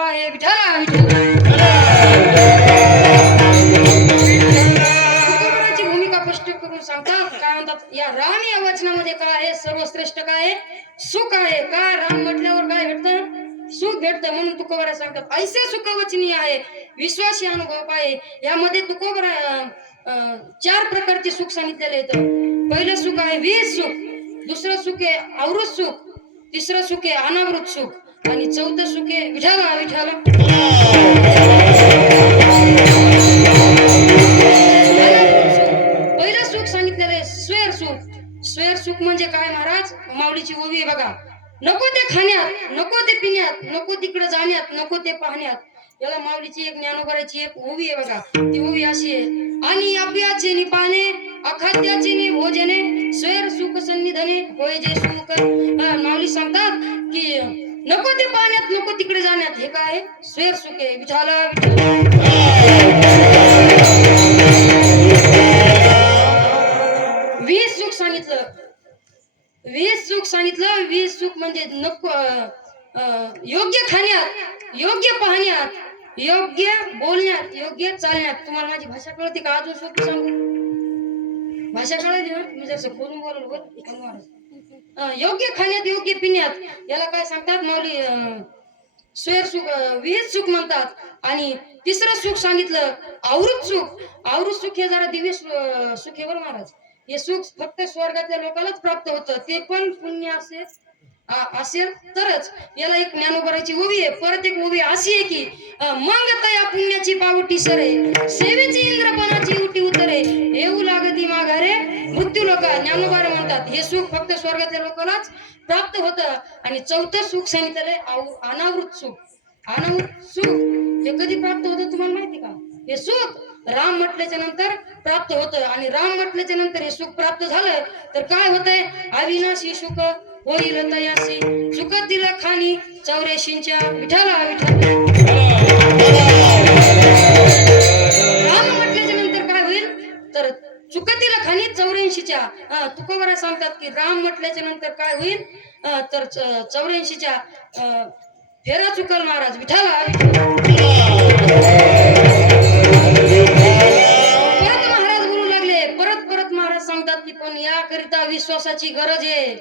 काय आहे विठाला विठाला तुकोबराची भूमिका स्पष्ट करून सांगतात. काय म्हणतात या राम या वचनामध्ये काय आहे सर्वश्रेष्ठ काय आहे सुख आहे. काय राम म्हटल्यावर काय भेटतं सुख भेटतं. म्हणून तुकोबरा सांगतात ऐसे सुख वचनी आहे विश्वासी अनुभव काय यामध्ये तुकोबरा चार प्रकारचे सुख सांगितलेले आहेत. पहिलं सुख आहे वीज सुख, दुसरं सुख आहे आवृत सुख, तिसरं सुख आहे अनावृत सुख आणि चौथं सुख आहे विठाला विठाला. पहिलं सुख सांगितलेलं आहे स्वेर सुख. स्वेर सुख म्हणजे काय महाराज माऊलीची ओवी बघा. नको ते खाण्यात, नको ते पिण्यात, नको तिकडे जाण्यात, नको ते पाहण्यात. याला माऊलीची एक ज्ञानोबराची एक ओवी आहे बघा. ती ओवी अशी आहे आणि अभ्याचे नि पाने अखाद्याचे नि भोजने स्वेर सुख सन्निधने होय जे सुख. माऊली सांगतात की नको ते पाण्यात नको तिकडे जाण्यात हे काय स्वेर सुख आहे विठाला वीज सुख सांगितलं. वीज सुख सांगितलं. वीज सुख म्हणजे नको योग्य खाण्यात, योग्य पाहण्यात, योग्य बोलण्यात, योग्य चालण्यात. तुम्हाला माझी भाषा कळते का अजून सोपी सांगू भाषा कळली ना मी जर खोलून बोललो योग्य खाण्यात योग्य पिण्यात याला काय सांगतात माऊली स्वेर सुख वीज सुख म्हणतात. आणि तिसरं सुख सांगितलं आवृत सुख. आवृत सुख हे जरा दिव्य सुख आहे बरं महाराज. हे सुख फक्त स्वर्गातल्या लोकांनाच प्राप्त होतं ते पण पुण्य असेल तरच. याला एक ज्ञानोबराची ओवी आहे. परत एक ओवी अशी आहे की मंगता या पुण्याची पावटी सरे सेवेची इंद्रपणाची उटी उतरे येऊ लागती माघारे मृत्यू लोका. ज्ञानोबारे म्हणतात हे सुख फक्त स्वर्गातल्या लोकांनाच प्राप्त होतं. आणि चौथं सुख सांगितलंय अनावृत सुख. अनावृत सुख हे कधी प्राप्त होतं तुम्हाला माहिती का. हे सुख राम म्हटल्याच्या नंतर प्राप्त होतं. आणि राम म्हटल्याच्या नंतर हे सुख प्राप्त झालं तर काय होतंय अविनाशी सुख होईल तयासी सुखातील खाणी 84च्या विठाला विठाला. राम म्हटल्याच्या नंतर काय होईल तर चुकतील खाणी 84च्या. तुकोबरा सांगतात की राम म्हटल्याच्या नंतर काय होईल तर 84च्या फेरा चुकल महाराज विठाला. परत महाराज बोलू लागले. परत महाराज सांगतात की पण याकरिता विश्वासाची गरज आहे.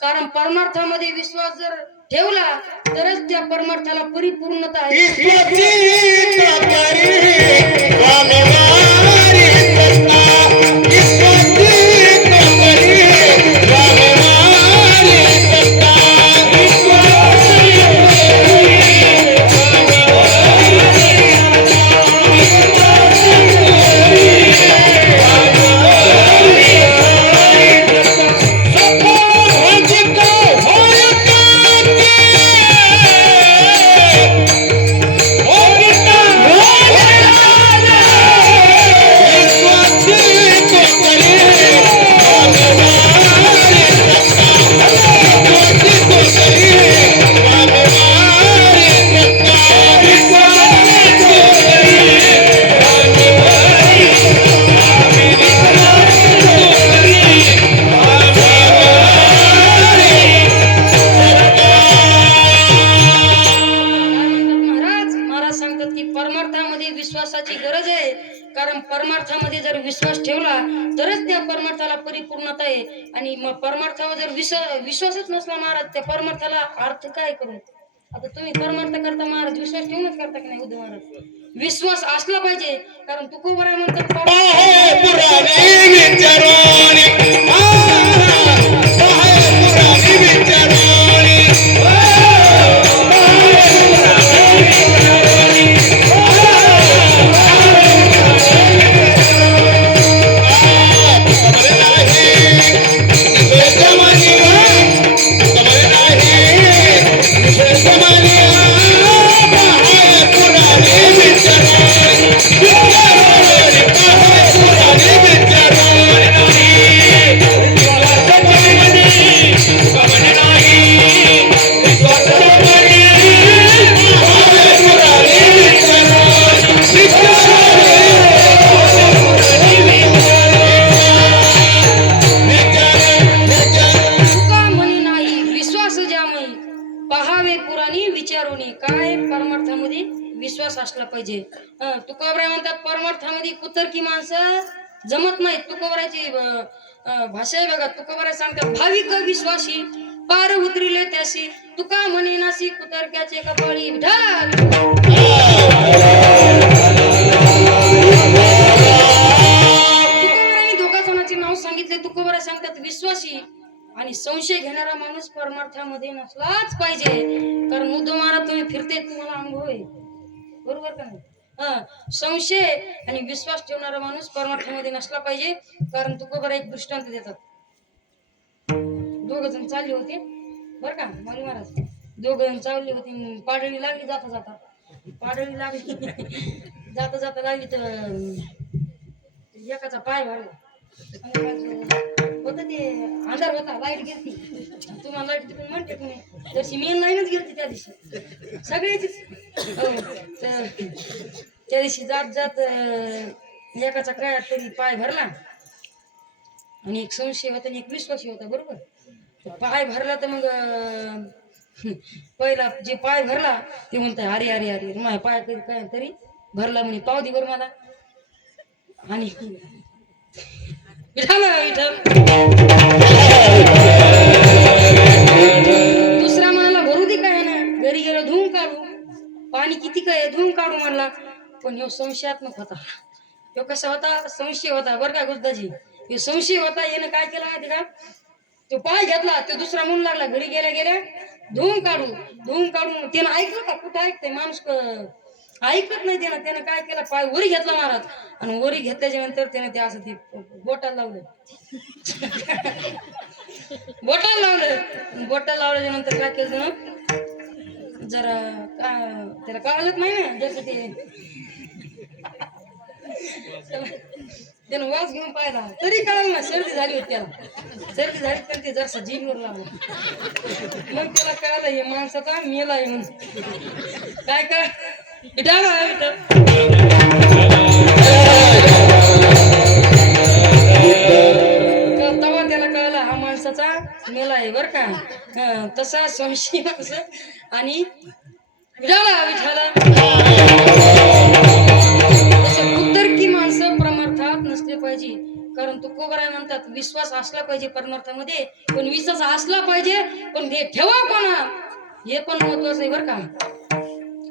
कारण परमार्थामध्ये विश्वास जर ठेवला तरच त्या परमार्थाला परिपूर्णता आहे. विश्वासाची गरज आहे. कारण परमार्थामध्ये जर विश्वास ठेवला तरच त्या परमार्थाला परिपूर्णता आहे. आणि मग परमार्थावर जर विश्वासच नसला महाराज त्या परमार्थाला अर्थ काय करू. आता तुम्ही परमार्थ करता महाराज विश्वास ठेवूनच करता की नाही उद्धव महाराज. विश्वास असला पाहिजे. कारण तुकोबरा म्हणतात विश्वास काय परमार्थामध्ये विश्वास असला पाहिजे. तुकोबराय म्हणतात परमार्थामध्ये कुतर्की माणसं जमत नाहीत. तुकोबरायची भाषा आहे बघा. तुकोबराय सांगतात भाविक विश्वासी पार उतरिले त्याशी तुका म्हणे नासी कुतर्क्याचे कपाळी ढाल. तुकोबरायने धोकाचनाचे नाव सांगितले. तुकोबराय सांगतात विश्वासी आणि संशय घेणारा माणूस परमार्थामध्ये नसलाच पाहिजे. कारण मुद्दमारा तुम्ही फिरते तुम्हाला अनुभव आहे बरोबर का नाही. संशय आणि विश्वास ठेवणारा माणूस परमार्थामध्ये नसला पाहिजे. कारण तुकोबराय एक दृष्टांत देतात. दोघ जण चालले होते बर का माली महाराज. दोघ जण चालले होते. पाडळी लागली जाता जाता. पाडळी लागली जाता जाता लागली तर एकाचा पाय भरला. होत ते अंधार होता लाईट गेली. तुम्हाला लाईट तिकडून म्हणते तुम्ही तशी मेन लाईनच गेली त्या दिवशी सगळ्याची. त्या दिवशी जात जात एकाचा काय तरी पाय भरला आणि एक संशय होता आणि एक विश्वासी होता बरोबर. पाय भरला तर मग पहिला जे पाय भरला ते म्हणताय अरे अरे अरे माझ्या पाय कधी काय तरी भरला म्हणे पाव दे बरं मला. आणि दुसरा म्हणाला भरू दे काय ना घरी गेलो धुवून काढू पाणी किती काय धुवून काढू म्हणला. पण ह्यो संशयात्मक होता. ह्यो कसा होता संशय होता बरं का गुरुदाजी. ह्यो संशय होता. यानं काय केलं माहिती का तो पाय घेतला तो दुसरा म्हणून लागला घरी गेल्या गेल्या धुवून काढून त्यानं ऐकलं का कुठं ऐकतंय माणूस ऐकत नाही. त्यानं काय केलं पाय वरी घेतला महाराज आणि वरी घेतल्याच्या नंतर त्यानं ते असं ते बोटाला लावलं. बोटाला लावल्याच्या नंतर काय केलं त्यानं जरा त्याला कळलंच नाही ना जसं ते त्यानं वास घेऊन पाहिला तरी कळलं ना सर्दी झाली होती त्याला. सर्दी झाली तर ते जरासा जीभवर लावला. मग त्याला कळलं हे माणसाचा मेला आहे म्हणून. काय काय तेव्हा त्याला कळलं हा माणसाचा मेला आहे बर का. तसा संशय माणसं आणि विठाला कुतर्की माणसं परमार्थात नसले पाहिजे. कारण तुकोबराय म्हणतात विश्वास असला पाहिजे परमार्थामध्ये. पण विश्वास असला पाहिजे पण हे ठेवा कोणा हे पण महत्वाचं आहे बर का.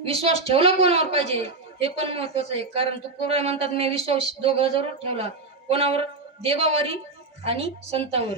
विश्वास ठेवला कोणावर पाहिजे हे पण महत्वाचं आहे. कारण तुकोबराय म्हणतात मी विश्वास दोघांजवळ ठेवला कोणावर देवावरी आणि संतावर.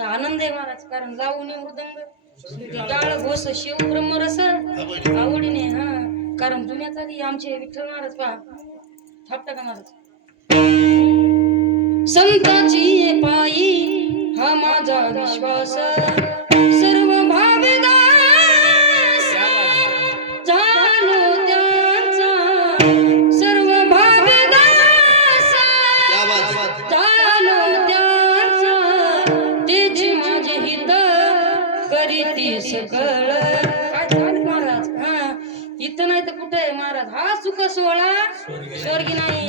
आनंद आहे महाराज. कारण लावणी मृदंग टाळ घोष शिव ब्रह्मरस आवडीने. कारण दुनियात आली आमचे विठ्ठल महाराज पहा थापटा का महाराज. संताची पायी हा माझा विश्वास तीस कळ काय झालं महाराज हा इथं नाही तर कुठे आहे महाराज हा सुख सोहळा स्वर्गी नाही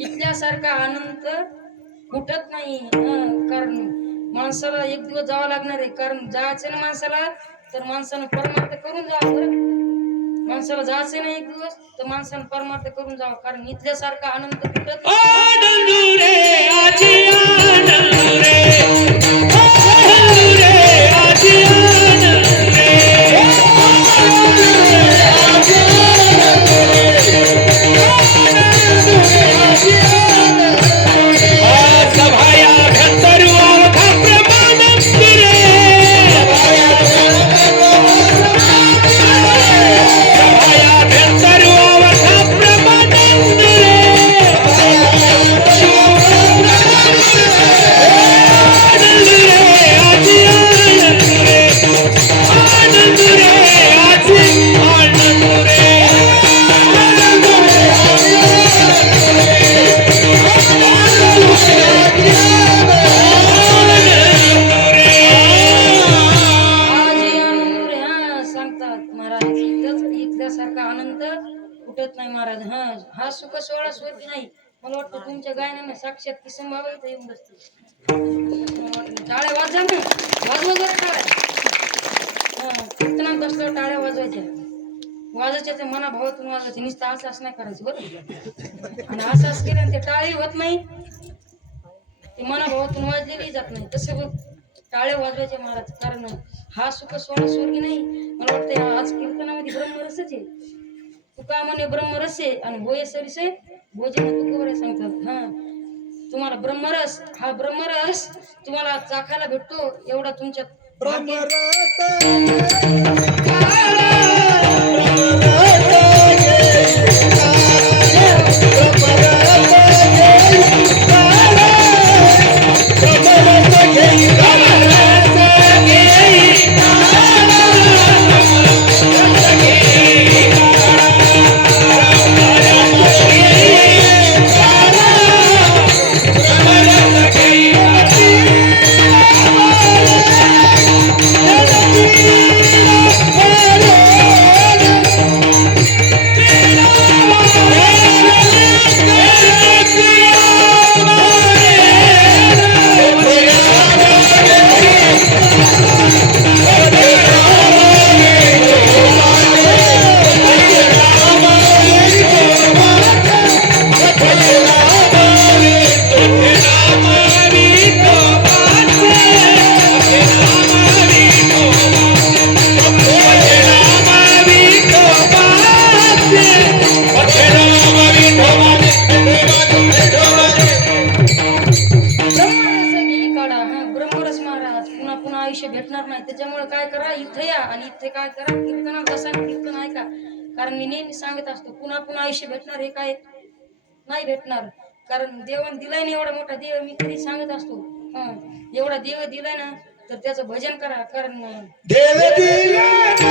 इथल्यासारखा आनंद कुठत नाही कारण माणसाला एक दिवस जावं लागणार आहे कारण जायचं ना माणसाला तर माणसानं परमार्थ करून जावं बरं माणसाला जायचं ना एक दिवस तर माणसानं परमार्थ करून जावं कारण इथल्यासारखा आनंद कुठत आनंद कुठत नाही महाराज हा सुख सोहळा स्वर्गी नाही मला वाटतं तुमच्या गायनाने साक्षात किसन बाबा इथं येऊन बसते टाळ्या वाजवा ना वाजवा टाळ्या कीर्तनात बसल्यावर टाळ्या वाजवायच्या वाजायच्या ते मना भावातून वाजवायचे नुसतं असं नाही करायचं बरं आणि असं केलं ते टाळी होत नाही ते मना भावातून वाजलेली जात नाही तसं बघ टाळ्या वाजवायचे महाराज कारण हा सुख सोहळा स्वर्गी नाही मला वाटतं आज कीर्तनामध्ये ब्रह्मरसच आहे तुका म्हणे ब्रह्मरस आहे आणि होय सरीस आहे भोजन तुकोबरे सांगतात तुम्हाला ब्रह्मरस हा ब्रह्मरस तुम्हाला चाखायला भेटतो एवढा तुमच्यात भेटणार नाही त्याच्यामुळे काय करा इथे या आणि इथे काय करा कीर्तनात बसा कीर्तन ऐका कारण मी नेहमी सांगत असतो पुन्हा पुन्हा आयुष्य भेटणार हे काय नाही भेटणार कारण देवान दिलाय ना एवढा मोठा देव मी कधी सांगत असतो एवढा देव दिलाय ना तर त्याचं भजन करा कारण देव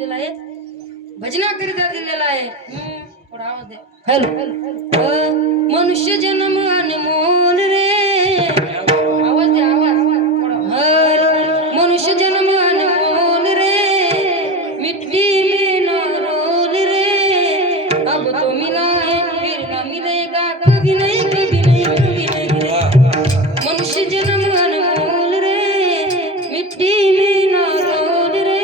दिलेला आहे भजनाकरिता दिलेला आहे थोडा आवाज द्या हॅलो मनुष्य जन्म अनमोल रे आवाज द्या आवाज मनुष्य जन्म अनमोल रे मिट्टी में न रोल रे अब तो मिला है फिर न मिलेगा कभी नहीं कभी नहीं कभी नहीं रे मनुष्य जन्म अनमोल रे मिट्टी में न रोल रे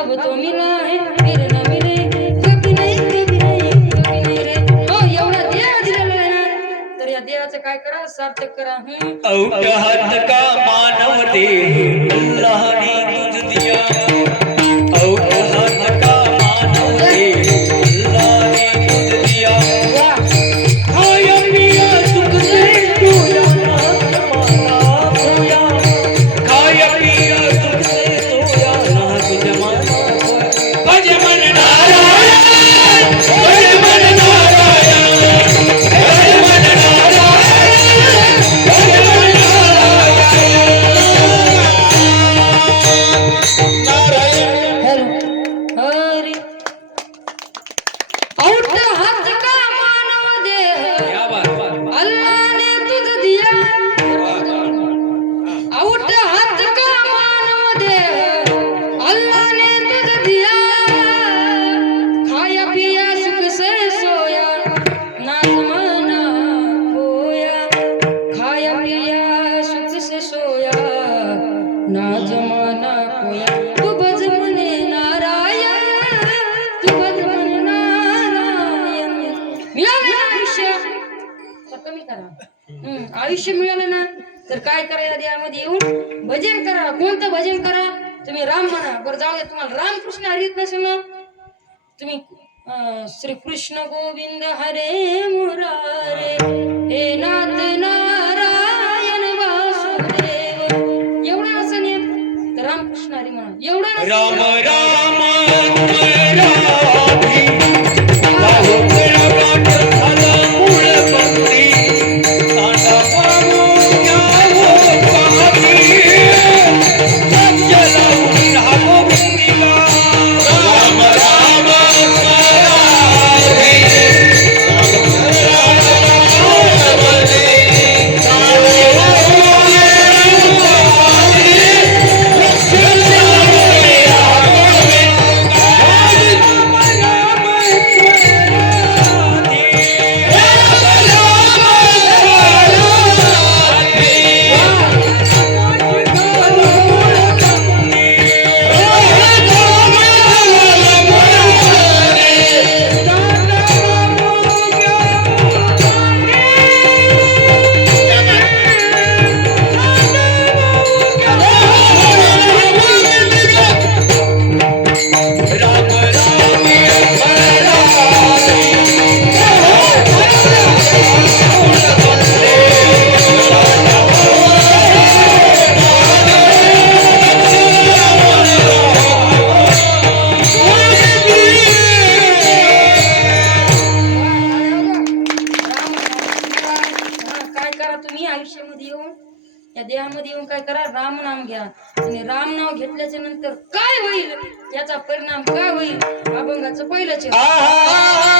अब तो मिला है फिर न मिलेगा कभी नहीं कभी नहीं कभी नहीं रे हो एवढा देह दिलेला आहे ना तर या देहाचं काय करा सार्थक करा औकहत का मानव देह अल्लाह ने तुझ दिया औकहत का मानव देह अल्लाह ने तुझ दिया खाया पिया सुख से सोया ना खोया खाया पिया सुख से सोया ना जमाना भज मन नारायण भज मन नारायण भज मन हरी औट हाथ का मानव देह क्या बात अल्लाह ने तुझ दिया औट हाथ का मानव देह अल्लाह ने तुझ दिया खाया पिया सुख से सोया ना जमाना खोया खाया पिया सुख से सोया ना जमाना खोया तू भज मने नारायण तू भज मने नारायण मिळालं ना आयुष्य तर कमी करा आयुष्य मिळालं ना तर काय करा या देहामध्ये येऊन भजन करा कोणतं भजन करा तुम्ही राम म्हणा बरं जाऊ द्या तुम्हाला रामकृष्ण हरी येत नसेल ना तुम्ही श्री कृष्ण गोविंद हरे मुरारे हे नाथ नारायण वासुदेव एवढं असं नाही येत तर रामकृष्ण हरी म्हणा एवढं नसेल राम तर- राम राधी लाहो मेरा गाठ झाला मूळ पंक्ती तांडा पाहू जावो पाही चला उडी राहो भूमिका राम राम काय करा तुम्ही आयुष्यामध्ये येऊन या देहामध्ये येऊन काय करा राम नाम घ्या आणि राम नाव घेतल्याच्या नंतर काय होईल याचा परिणाम काय होईल अभंगाचं पहिलंच आहे.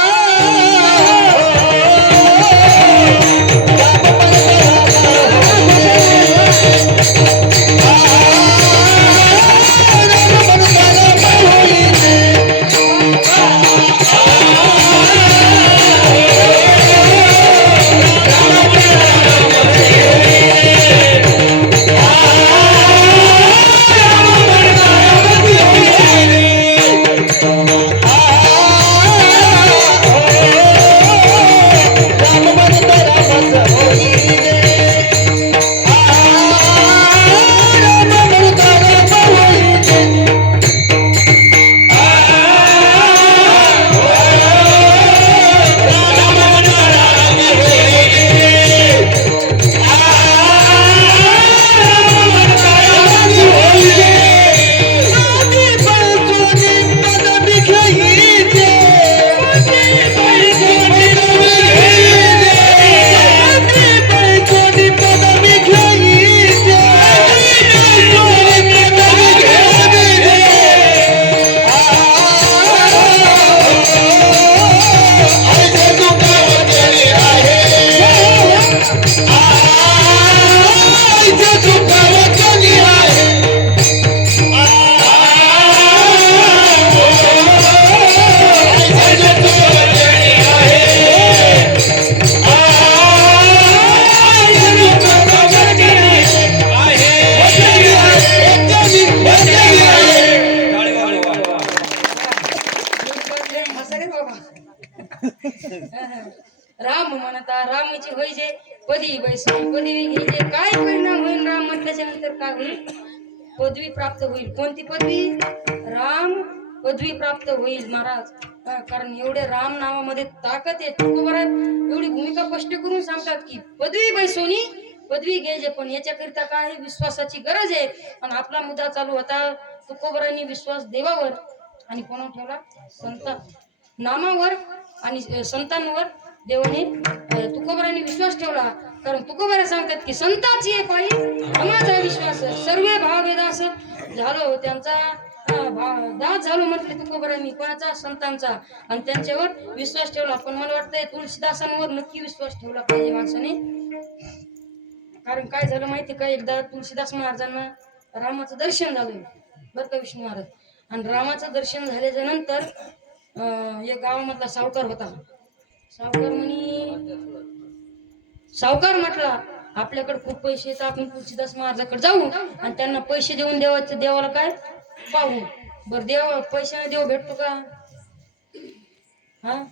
राम म्हणता रामाची होई जे पदवी बैसून पदवी घ्यायचे काय परिणाम होईल राम म्हटल्याच्या नंतर काय होईल पदवी प्राप्त होईल कोणती पदवी राम पदवी प्राप्त होईल महाराज कारण एवढे राम नावामध्ये ताकद आहे तुकोबरा एवढी भूमिका स्पष्ट करून सांगतात की पदवी बैसोनी पदवी घ्यायचे पण याच्याकरिता काय आहे विश्वासाची गरज आहे आणि आपला मुद्दा चालू होता तुकोबरांनी विश्वास देवावर आणि कोणावर ठेवला संत नामावर आणि संतांवर देवाने तुकोबरांनी विश्वास ठेवला कारण तुकोबरा सांगतात की संताची आहे पाळी आम्हाचा विश्वास सर्व भाववेदास झालो त्यांचा दास झालो म्हटले तुकोबरांनी कोणाचा संतांचा आणि त्यांच्यावर विश्वास ठेवला पण मला वाटतंय तुळशीदासांवर नक्की विश्वास ठेवला पाहिजे माणसाने कारण काय झालं माहिती का एकदा तुळशीदास महाराजांना रामाचं दर्शन झालं बरं का विष्णू महाराज आणि रामाचं दर्शन झाल्याच्या नंतर एक गावामधला सावकार होता सावकार म्हटला आपल्याकडे खूप पैसे आहेत आपण तुळशीदास महाराजाकडे जाऊ आणि त्यांना पैसे देऊन देवाला काय पाहू बर पैशाने देव भेटतो का हा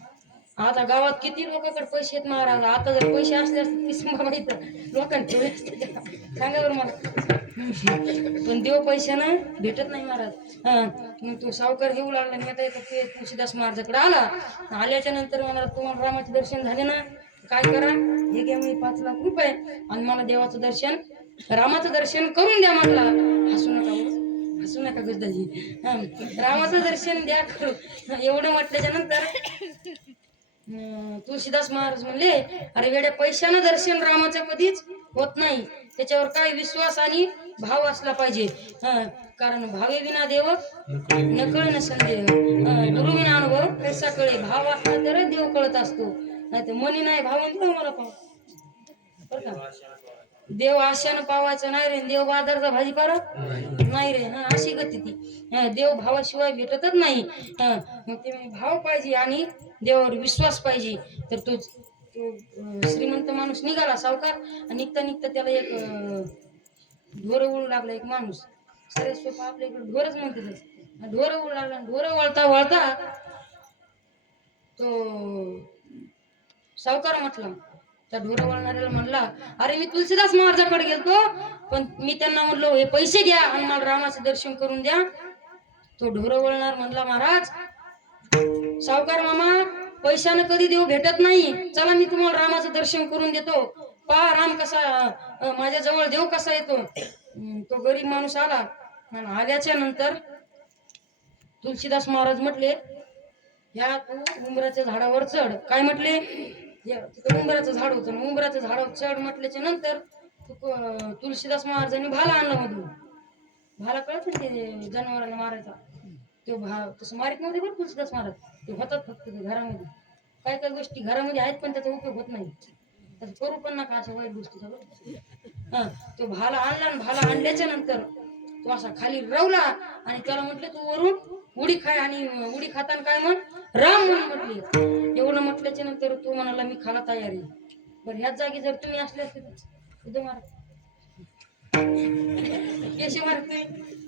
आता गावात किती लोकांकडे पैसे आहेत महाराज आता जर पैसे असले असते माहित लोकांनी ठेवले असते सांगा बरं मला पण देव पैशानं भेटत नाही महाराज मग तो सावकार घेऊ लागला मी आता ते तुळशीदास महाराजाकडे आल्याच्या नंतर मला तुम्हाला रामाचे दर्शन झाले ना काय करा हे घ्या मी 5 लाख रुपये आणि मला देवाचं दर्शन रामाचं दर्शन करून द्या म्हटला हसू नका गुजदाजी रामाचं दर्शन द्या करू एवढं म्हटल्याच्या नंतर तुळशीदास महाराज म्हणले अरे वेड्या पैशानं दर्शन रामाचं कधीच होत नाही त्याच्यावर काय विश्वास आणि भाव असला पाहिजे कारण भावे विना देव नकळ न संदेह गुरु विना अनुभव कैसा कळे भाव असला तर देव कळत असतो नाही तर मनी नाही भावून देव मला पाव बर का देव आशानं पावायचं नाही रे देव बाजारचा भाजीपाला नाही रे अशी गती ती देव भावाशिवाय भेटतच नाही मग ते भाव पाहिजे आणि देवावर विश्वास पाहिजे तर तो श्रीमंत माणूस निघाला सावकार निघता निघता त्याला एक ढोर उळू लागला एक माणूस सरे सोपा आपल्या इकडे ढोरच म्हणते ढोर उळू लागला ढोर वळता वळता तो सावकार म्हटला त्या ढोर वळणाऱ्याला म्हणला अरे मी तुळशीदास महाराजाकडे गेलतो पण मी त्यांना म्हणलो हे पैसे घ्या आणि मला रामाचे दर्शन करून द्या तो ढोर वळणार म्हणला महाराज सावकार मामा पैशानं कधी देव भेटत नाही चला मी तुम्हाला रामाचं दर्शन करून देतो पहा राम कसा माझ्या जवळ देव कसा येतो तो गरीब माणूस आला आणि आल्याच्या नंतर तुळशीदास महाराज म्हटले या तू उंबराच्या झाडावर चढ काय म्हटले तिकडे उंबराचं झाड होतं उंबराच्या झाडावर चढ म्हटल्याच्या नंतर तुळशीदास महाराजांनी भाला आणला मधून भाला कळत नाही ते जनावरांना मारायचा तो तसं मारित नव्हते बरं तुळशीदास महाराज ते होतात फक्त ते घरामध्ये काय काय गोष्टी घरामध्ये आहेत पण त्याचा उपयोग होत नाही त्याचं करू पण नका अशा वाईट गोष्टी सगळं तो भाला आणला आणि भाला आणल्याच्या नंतर तो असा खाली रवला आणि त्याला म्हटलं तू वरून उडी खाय आणि उडी खाताना काय म्हण राम म्हणून म्हटले एवढं म्हटल्याच्या नंतर तो म्हणाला मी खाला तयार आहे बरं ह्याच जागी जर तुम्ही असले असते उद्या मारा कशी मारते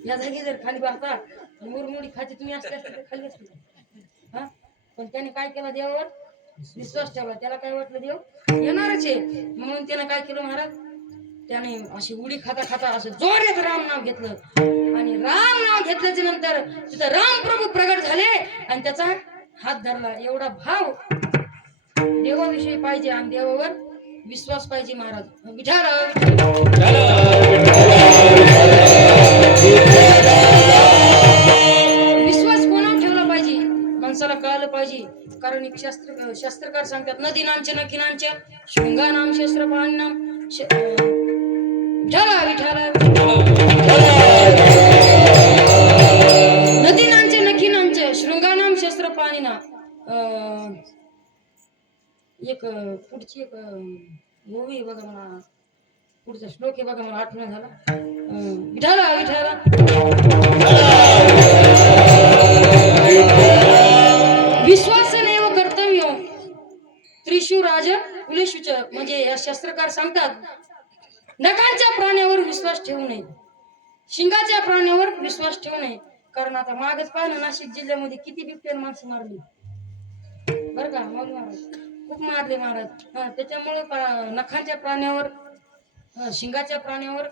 या जागी जर खाली बसता मुरमुडी खाती तुम्ही असले असते तर खाली असते पण त्याने काय केलं देवावर विश्वास ठेवला त्याला काय वाटलं देव येणारच आहे म्हणून त्याने काय केलं महाराज त्याने अशी उडी खाता खाता असं जोरात राम नाव घेतलं आणि राम नाव घेतल्याच्या नंतर तिथं राम प्रभू प्रगट झाले आणि त्याचा हात धरला एवढा भाव देवाविषयी पाहिजे आणि देवावर विश्वास पाहिजे महाराज विश्वास कोणावर ठेवला पाहिजे माणसाला कळालं पाहिजे कारण एक शास्त्रकार सांगतात नदीनांचे नखिनांचे शृंगानाम शस्त्रपाणाम नदीनांचे नखिनांचे शृंगानाम शस्त्रपाणीना एक पुढची एक मूवी आहे बघा मला पुढचा श्लोक आहे बघा मला आठवण झाला विठाला विठाला विश्वासनेव कर्तव्य त्रिशू राज कुलेशुच म्हणजे या शास्त्रकार सांगतात नखांच्या प्राण्यावर विश्वास ठेवू नये शिंगाच्या प्राण्यावर विश्वास ठेवू नये कारण आता मागच पाहिलं नाशिक जिल्ह्यामध्ये किती बिबट्याने माणसं मारली बरं का माऊली महाराज खूप मारले महाराज. त्याच्यामुळे नखांच्या प्राण्यावर शिंगाच्या प्राण्यावर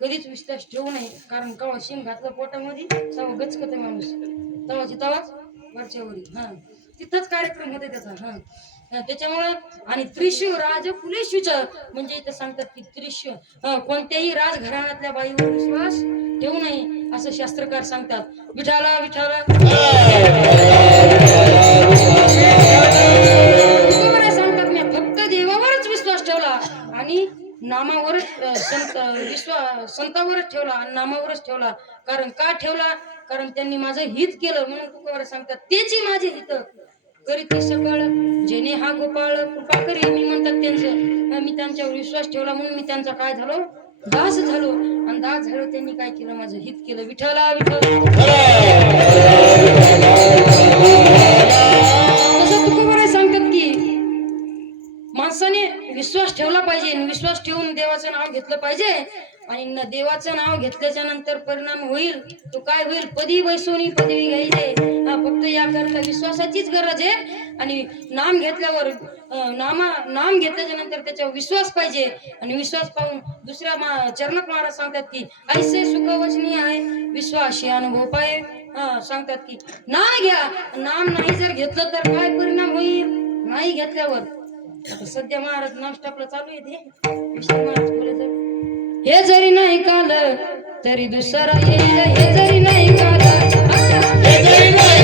कधीच विश्वास ठेवू नये. कारण कवा शिंग घातलं पोटामध्ये तेव्हा गचकत माणूस, तवाची तवाच वरच्यावरी. तिथंच कार्यक्रम होते त्याचा. त्याच्यामुळं आणि त्रिशू राज कुलेशूच म्हणजे इथं सांगतात की त्रिशू कोणत्याही राजघराण्यातल्या बाईवर विश्वास ठेवू नये असं शास्त्रकार सांगतात. विठाला विठाला सांगतात मी फक्त देवावरच विश्वास ठेवला आणि नामावरच संतावरच ठेवला आणि नामावरच ठेवला. कारण का ठेवला? कारण त्यांनी माझं हित केलं म्हणून तुकोबारा सांगतात त्याची माझे हित करीती सकळ जेणे हा गोपाळ कृपा करी मी म्हणतात त्यांचं. मी त्यांच्यावर विश्वास ठेवला म्हणून मी त्यांचा काय झालो दास झालो आणि दास झालो. त्यांनी काय केलं माझं हित केलं. विठ्ठला विठ्ठल तसं तुकोबारा सांगतात की माणसाने विश्वास ठेवला पाहिजे. विश्वास ठेवून देवाचं नाव घेतलं पाहिजे आणि देवाचं नाव घेतल्याच्या नंतर परिणाम होईल तो काय होईल? पदी वैसोनी पदवी घ्यायचे. फक्त याकरता विश्वासाचीच गरज आहे. आणि नाम घेतल्यावर नाम घेतल्याच्या नंतर त्याच्यावर विश्वास पाहिजे आणि विश्वास पाहून दुसऱ्या चरणात महाराज सांगतात की ऐसे सुखवचनी आहे विश्वासी अनुभव पाय. सांगतात की नाम घ्या. नाम नाही जर घेतलं तर काय परिणाम होईल? नाही घेतल्यावर आता सध्या महाराज नॉनस्टॉपला चालू आहे ते विष्णू महाराज बोलायचं हे जरी नाही काल तरी दुसरा येईल. हे जरी नाही काल हे जरी नाही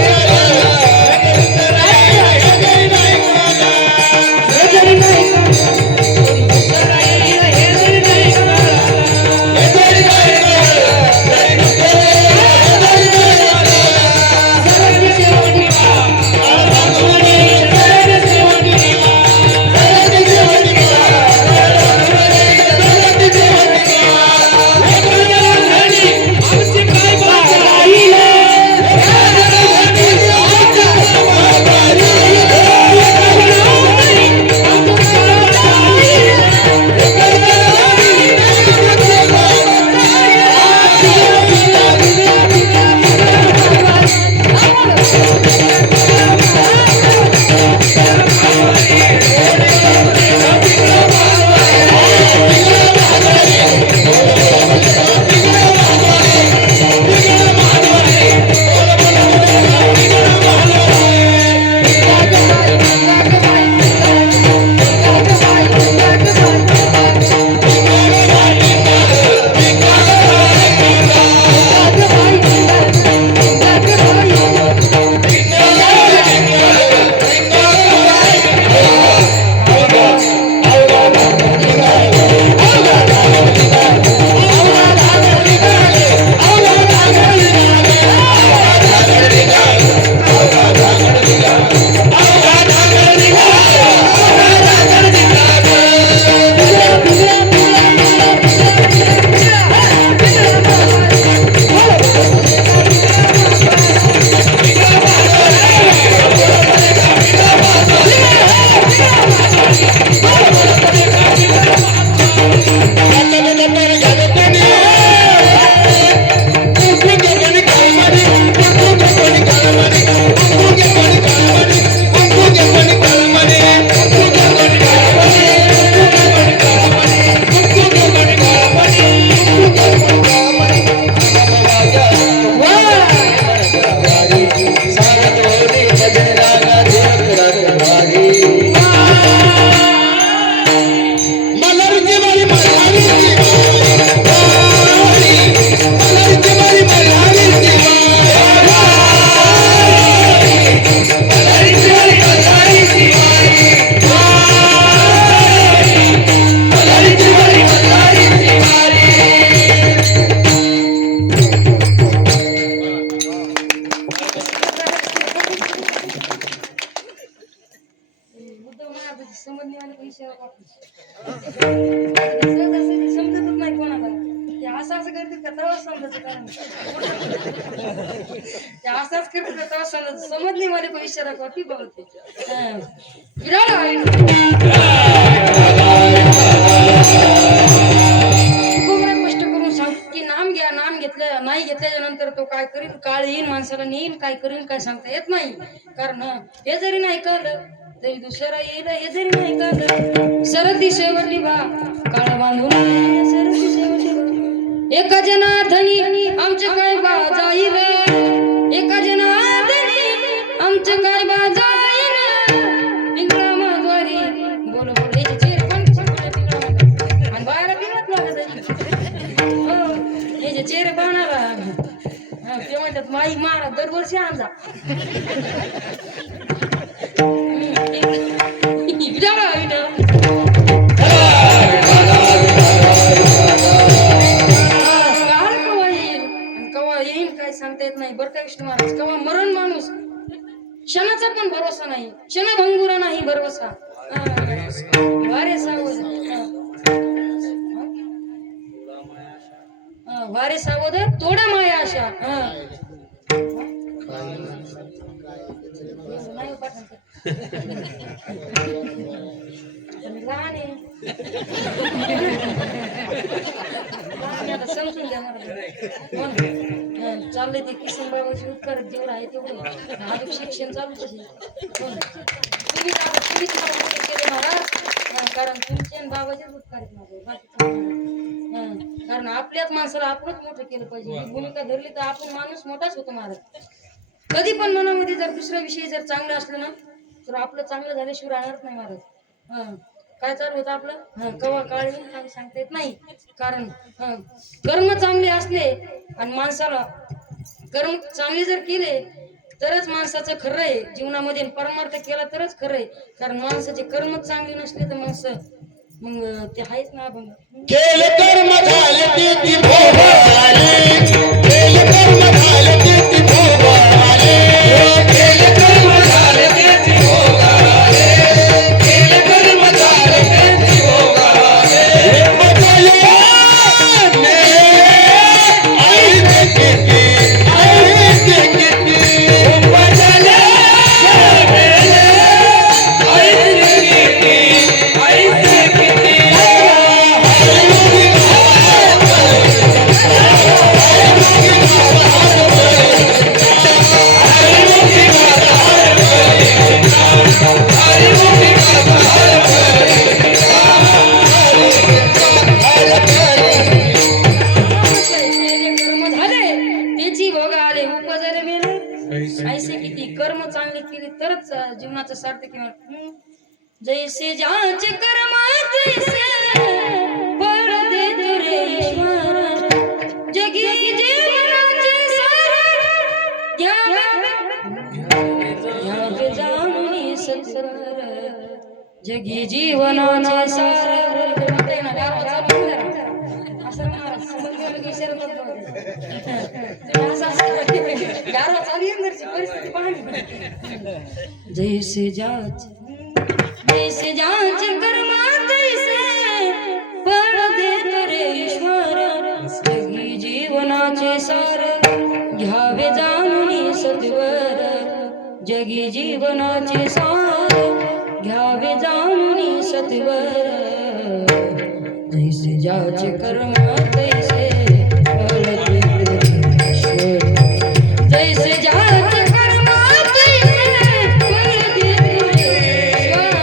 समजतच नाही कोणाला ते असं करते का तेव्हा समजायचं. कारण ते असाच करते का तेव्हा समजायचं. समज नाही मला पण इशारा करते बघते. स्पष्ट करून सांग की नाम घ्या. नाम घेतलं नाही घेतल्याच्या नंतर तो काय करीन? काळ येईन माणसाला नेईन. काय करीन काय सांगता येत नाही. कारण हे जरी नाही कळलं तरी दुसरा येईल हे जरी नाही का सरती शेवटी बा काळा बांधून ये, सरती शेवटी बा एका जनार्दनी आमचे काय बा जाईल एका जनार्दनी आमचे काय बा जाईल पिंगळा माधवारी बोल बोल याचे चेहरे पण आणि बाहेर पिंगळात लागत हो याचे चेहरे पाहणारा ते म्हणतात माई मारा दरवर्षी आणजा विचारा काल कवा येईल आणि कवा येईल काय सांगता येत नाही बरं का विष्णू महाराज कवा मरण माणूस क्षणाचा पण भरोसा नाही क्षणभंगुरा नाही भरोसा वारे सावध वारे सावध तोडा माया आशा नाही पाठवत लहान आहे आता समजून घ्या मला चाललंय ते किसन बाबाची उत्तर जेवढं आहे तेवढं अजून शिक्षण चालूच आहे तुम्ही केले महाराज कारण तुमचे बाबाचेच उत्तर बाकी कारण आपल्याच माणसाला आपणच मोठं केलं पाहिजे ही भूमिका धरली तर आपण माणूस मोठाच होतो महाराज कधी पण मनामध्ये जर दुसऱ्या विषयी जर चांगलं असलं ना तर आपलं चांगलं झाल्याशिवाय राहणारच नाही महाराज काय चालू होतं आपलं कवा काळ येईल काही सांगता येत नाही कारण कर्म चांगले असले आणि माणसाला कर्म चांगले जर केले तरच माणसाचं खरं आहे जीवनामध्ये परमार्थ केला तरच खरं आहे कारण माणसाचे कर्म चांगले नसले तर माणसं मग ते आहेच ना अभंग केले कर्म झाले ते भोग आले केले कर्म झाले ते भोग आले केले कर्म झाले ते भोग आले केले कर्म झाले ते भोग आले बदले आई देखी आई देखी बदले आई देखी आई देखी ऐसे किती कर्म चांगले केले तरच जीवनाचं सार्थक जैसे ज्याचे कर्म तैसे फळ देतो रे ईश्वर जगी जीवनाचे सार घ्यावे जाणून सत्वर जगी जीवनाचे सार जैसे जाच कर्म तैसे फळ देतो रे ईश्वर जगी जीवनाचे सार घ्यावे जाणून सत्वर जगी जीवनाचे सार घ्यावे जाणून सत्वर जैसे जाच कर्म तैसे फळ देतो रे ईश्वर जैसे जाच कर्म तैसे फळ देतो रे ईश्वर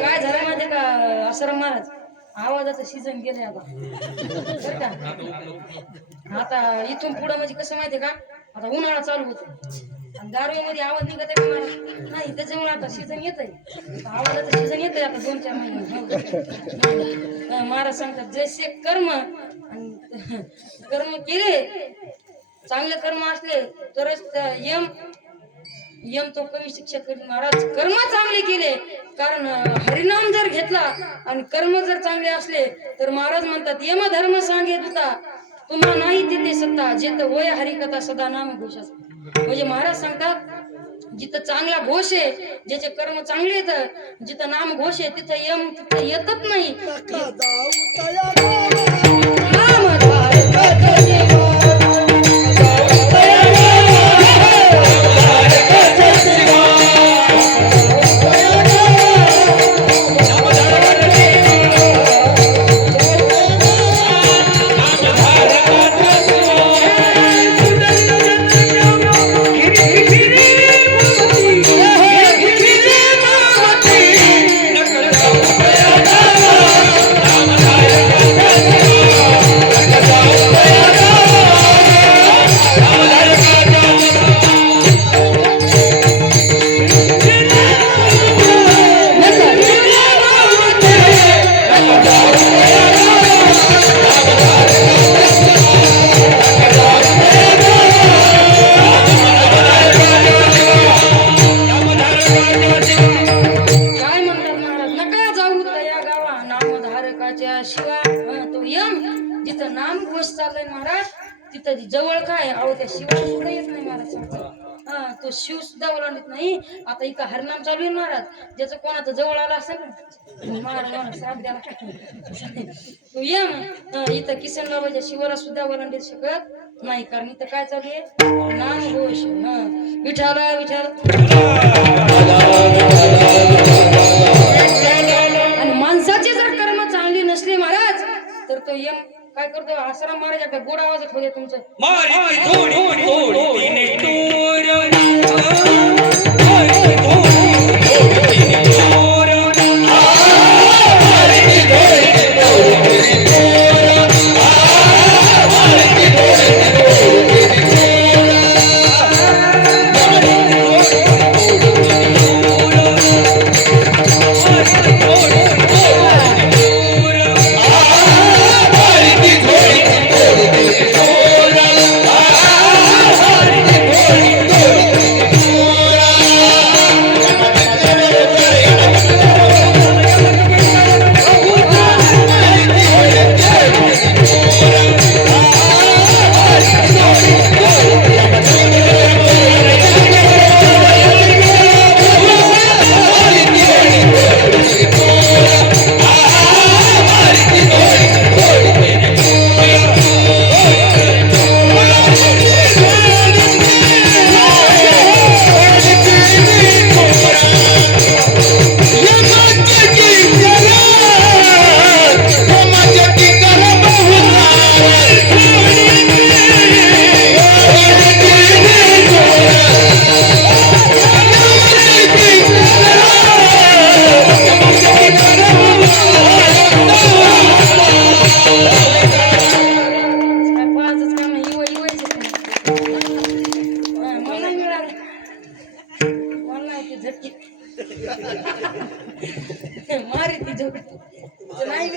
काय झालं माहिती का आसाराम महाराज आवाजाचं सीझन गेले आता बरं का आता इथून पुढं म्हणजे कसं माहितीये का आता उन्हाळा चालू होतो आणि दारूमध्ये आवाज निघत आहे का नाही त्याच्यामुळे आता सीझन येत आहे आवाजाचं सीझन येत आहे आता 2-4 महिने महाराज सांगतात जैसे कर्म आणि कर्म केले चांगले कर्म असले तरच यम तो कमी शिक्षा करील महाराज कर्म चांगले केले कारण हरिनाम जर घेतला आणि कर्म जर चांगले असले तर महाराज म्हणतात यम धर्म सांगे तुता तुम्हा नाही तिथे सत्ता जेत होय हरिकथा सदा नाम घोषाचा म्हणजे महाराज सांगतात जिथं चांगला घोष आहे ज्याचे कर्म चांगले येत जिथं नाम घोष आहे तिथं यम तिथं येतच नाही तिथं जवळ काय अहो त्या शिवाला सुद्धा येत नाही महाराज सांगतात. हा तो शिव सुद्धा ओलांडत नाही. आता इथं हरिनाम चालू आहे महाराज, ज्याचं कोणाचं जवळ आला असेल ना महाराज मला श्राप द्यायला तू ये इथं किसन बाबाच्या शिवाला सुद्धा ओलांडू शकत नाही, कारण इथं काय चालू आहे नाम घोष. हा विठाला विठाल. आणि माणसाची जर कर्म चांगली नसली महाराज तर तो यम काय करतो आसाराम महाराज गोड आवाजात होते तुमचं मारी ती झोप नाही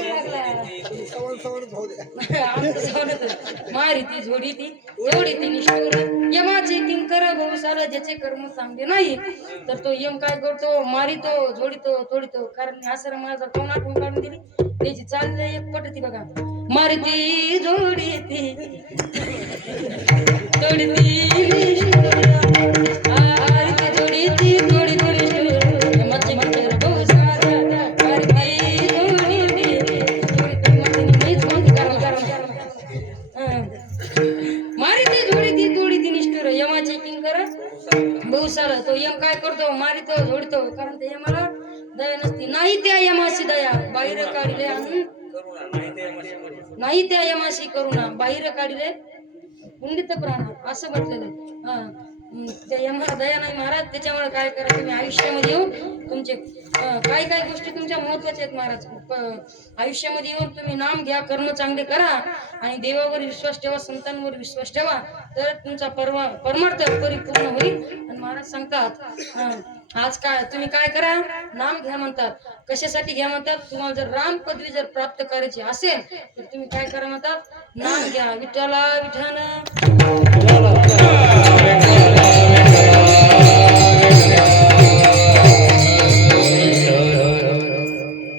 मारी ती झोडी ती जोडी ती निष्ठुर यमाचे किंकर बहुसारा ज्याचे कर्म चांगले नाही तर तो यम काय करतो मारितो जोडितो तोडितो. कारण असं माझा कोण आठवण काढून दिली त्याची चाल एक पटती बघा. मारती जोडीती तोडती जोडीती जोडी बहुसारा तो यम काय करतो मारितो जोडतो. कारण ते यमाला दया नसती नाही त्या यमाशी दया बाहेर काढले नाही त्या यमाशी करुणा बाहेर काढले पुंडित प्राण असं म्हटलेलं. हा त्या यमाला दया नाही महाराज. त्याच्यामुळे काय करा तुम्ही आयुष्यामध्ये येऊन तुमचे काय काय गोष्टी तुमच्या महत्वाच्या आहेत महाराज. आयुष्यामध्ये येऊन तुम्ही नाम घ्या कर्म चांगले करा आणि देवावर विश्वास ठेवा संतांवर विश्वास ठेवा तर तुमचा परमार्थ परिपूर्ण होईल. आणि महाराज सांगतात आज काय तुम्ही काय करा नाम घ्या म्हणतात. कशासाठी घ्या म्हणतात तुम्हाला जर राम पदवी जर प्राप्त करायची असेल तर तुम्ही काय करा म्हणतात नाम घ्या. विठ्ठला विठ्ठल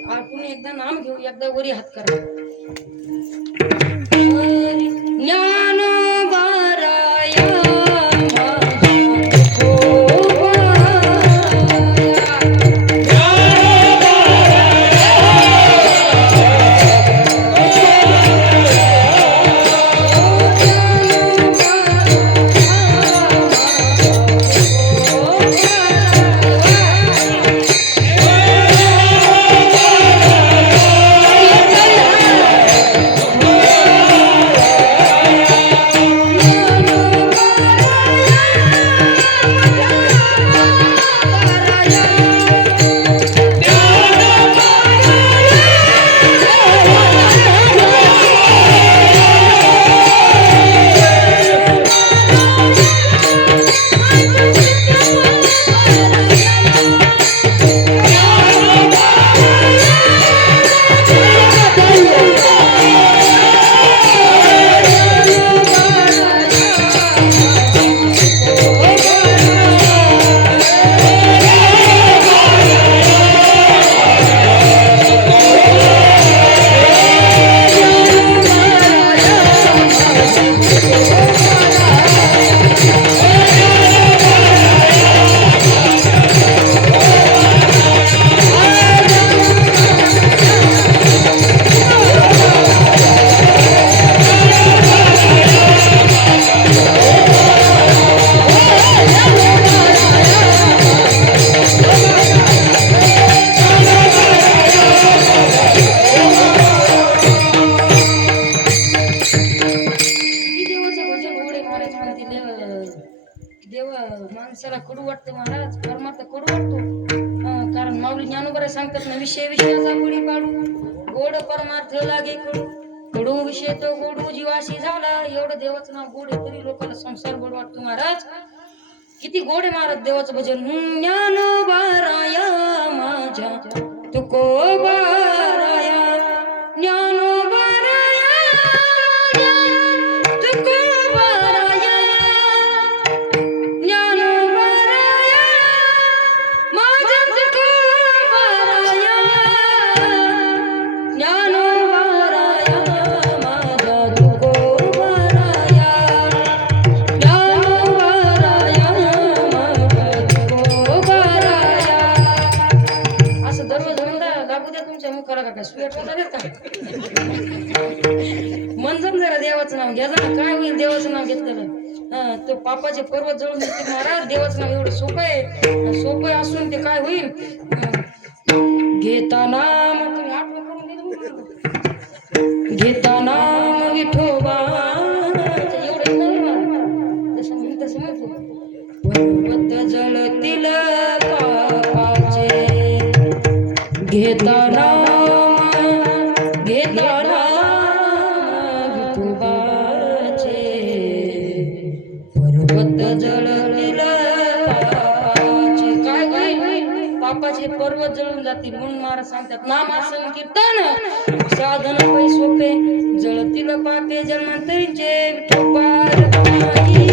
आपण एकदा नाम घेऊ एकदा वरी हात करा. ज्ञान बाराया वाटतं महाराज, परमार्थ कडू वाटतो. कारण ज्ञानोबा सांगतात ना, विषय विषयाचा गुढी पाडू, गोड परमार्थ लागे कडू, कडू विषय तो गोडू जीवाशी झाला. एवढं देवाचं नाव गोड आहे, तरी लोकांना संसार गोड वाटतो महाराज. किती गोड आहे महाराज देवाचं भजन. ज्ञानोबा राया माझ्या तुकोबा राया, ज्ञानोबा राया माझ्या तुकोबा राया, ज्ञानोबा राया माझ्या तुकोबा राया, ज्ञानोबा राया माझ्या तुकोबा राया, ज्ञानोबा राया माझ्या तुकोबा राया. असं दररोज म्हणता लागू द्या तुमच्या मुखाला का काय स्वेट होता का. म्हणजन जरा देवाचं नाव घ्या ना, काय होईल देवाचं नाव घेतलेलं. तो पापाचे पर्वत जळून देते महाराज. देवाचं नाव एवढं सोपं आहे, सोपं असून ते काय होईल. घेता नाम, तुम्ही आठवण करून दिली, घेता नाम विठोबा, एवढं नाही मला जसं म्हणून तसं म्हणतो. पर्वत जळतील पापाचे, घेता नाम, घेता नाम विठोबाचे, पर्वत जळतील पापाचे. काय होईल, पापाचे पर्वत जळून जातील. म्हणून महाराज सांगतात नाम संकीर्तन साधन पै सोपे, जळतील पापे जन्मांतरीचे विठोबा रखमाई.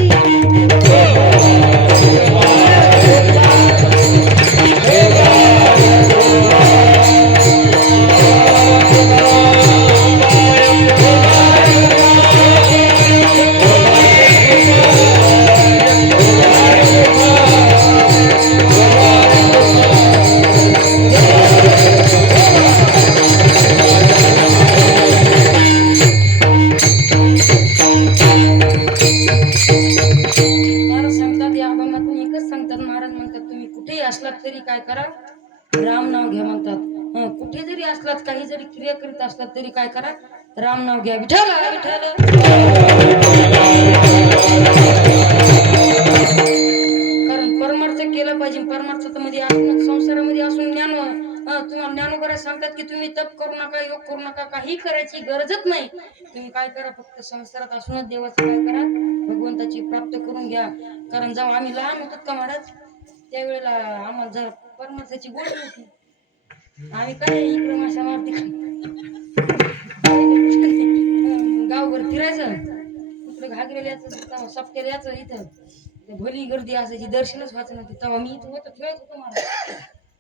महाराज सांगतात या अभंगातून एकच सांगतात. महाराज म्हणतात तुम्ही कुठेही असलात तरी काय करा, राम नाव घ्या म्हणतात. कुठे जरी असलात, काही जरी क्रिया करीत असलात तरी काय करा, राम नाव घ्या. विठ्ठल विठ्ठल. कारण परमार्थ केला पाहिजे. परमार्थामध्ये असून संसारामध्ये असून ज्ञान, तुम्हाला ज्ञानोबा सांगतात की तुम्ही तप करू नका, योग करू नका, काही करायची गरजच नाही. तुम्ही काय करा, फक्त संसारात असूनच देवाचं काय करा, भगवंताची प्राप्त करून घ्या. कारण जेव्हा आम्ही लहान होतो का महाराज, त्यावेळेला आम्हाला जर परमार्थाची गोड नव्हती. आम्ही काय इकडे माशा मारती गावभर फिरायचं, इकडे घागरेला यायचं, सप्त्याला यायचं. इथं भली गर्दी असायची, दर्शनच व्हायचं नव्हती. तेव्हा मी इथं होतो, खेळत होतो महाराज.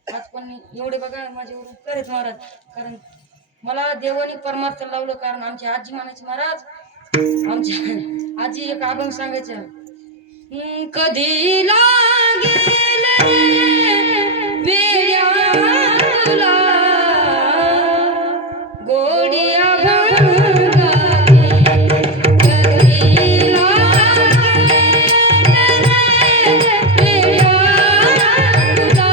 आज पण एवढे बघा माझ्यावर उपकार महाराज. कारण मला देवानी परमार्थ लावलं. कारण आमची आजी म्हणायची महाराज, आमच्या आजी एक अभंग सांगायचं. कधी लागेल वेड्या तुला गोडी अभंगाची, कधी लागेल वेड्या तुला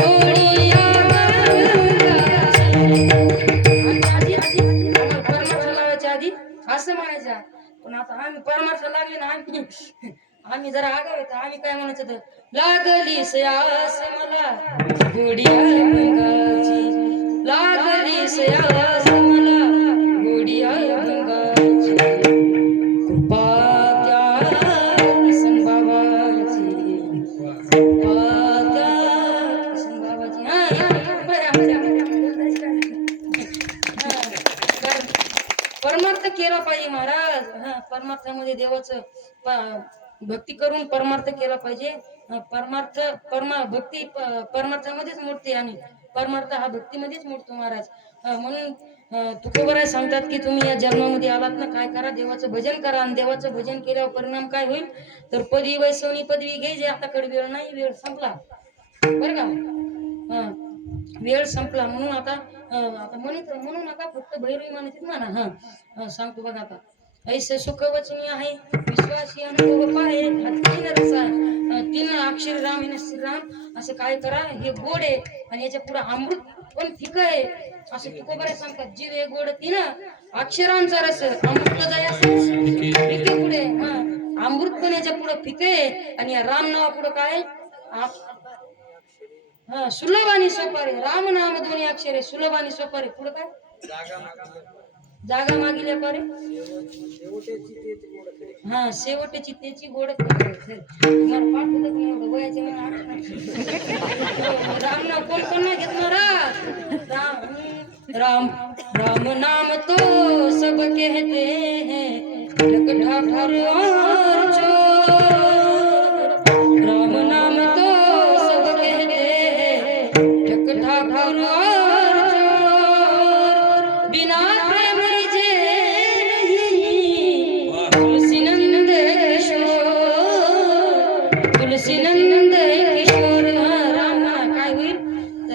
गोडी अभंगाची. आधी आम्हाला परमार्थ लावायच्या आधी असं म्हणायच्या. पण आता आम्ही परमार्थ लागले ना, आम्ही जरा आगाव येतो. आम्ही काय म्हणायचं, तर लागली सयास मला गोडी अभंगाची, लागली सयास मला गोडी अभंगाची, कृपा त्या किसन बाबाची, कृपा त्या किसन बाबाची. परमार्थ केला पाहिजे महाराज. परमार्थामध्ये देवाचं भक्ती करून परमार्थ केला पाहिजे. परमार्थ भक्ती परमार्थामध्येच मोडते आणि परमार्थ हा भक्तीमध्येच मोडतो महाराज. म्हणून तुकोबराय सांगतात की तुम्ही या जन्मामध्ये आलात ना, काय करा, देवाचं भजन करा. आणि देवाचं भजन केल्यावर परिणाम काय होईल, तर पदवी वैसवणी पदवी घ्यायची. आता कडे वेळ नाही, वेळ संपला बरं का. वेळ संपला. म्हणून आता म्हणू नका, फक्त भैरवी म्हणत म्हणा. सांगतो बघा आता. ऐसे सुख वचनी आहे विश्वासी अनुभव पाहे, तीन रसा, तीन अक्षर राम हिने श्रीराम. असं काय करा, हे गोड आहे आणि याच्या पुढे अमृत पण फिक आहे. असं तुकोबराय सांगतात. जीव हे गोड, तीन अक्षरांचा रस, अमृत जाय पुढे. अमृतपणाच्या पुढं फिके आणि या राम नावा पुढं काय हा सुलभ आणि सोपारे राम नाम दोन्ही अक्षरे सुलभ आणि सोपारे पुढं काय जागा मागितल्या पारे हा शेवटची त्याची गोड मला पाठ होत नाही एवढं वयाचे मला राम नाव कोण कोण नाही घेतणार राम राम नाम तो सब कहते हैं ठक ठाठर और चोर राम नाम तो सब कहते हैं ठक ठाठर और चोर बिना प्रेम रिझे नहीं तुलसी नंद किशोर राम काय होईल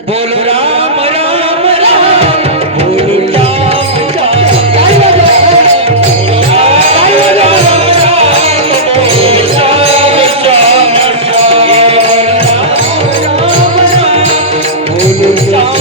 बोल राम राम राम बोल राम